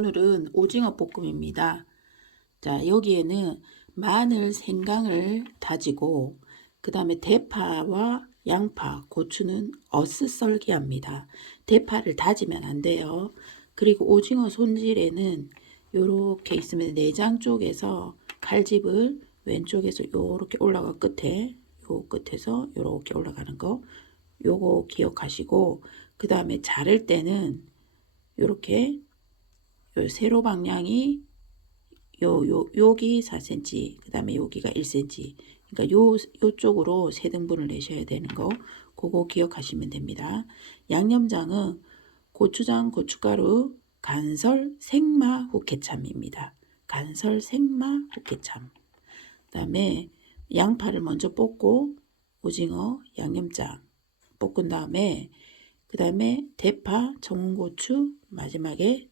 오늘은 오징어 볶음입니다. 자, 여기에는 마늘, 생강을 다지고 그 다음에 대파와 양파, 고추는 어슷썰기합니다. 대파를 다지면 안 돼요. 그리고 오징어 손질에는 요렇게 있으면 내장 쪽에서 칼집을 왼쪽에서 요렇게 올라가 끝에 요 끝에서 요렇게 올라가는 거 요거 기억하시고 그 다음에 자를 때는 요렇게 요 세로 방향이 요, 요, 여기 4cm, 그 다음에 여기가 1cm. 그러니까 요, 요쪽으로 세 등분을 내셔야 되는 거, 그거 기억하시면 됩니다. 양념장은 고추장, 고춧가루, 간설, 생마, 후케참입니다. 간설, 생마, 후케참. 그 다음에 양파를 먼저 볶고, 오징어, 양념장 볶은 다음에, 그 다음에 대파, 청고추, 마지막에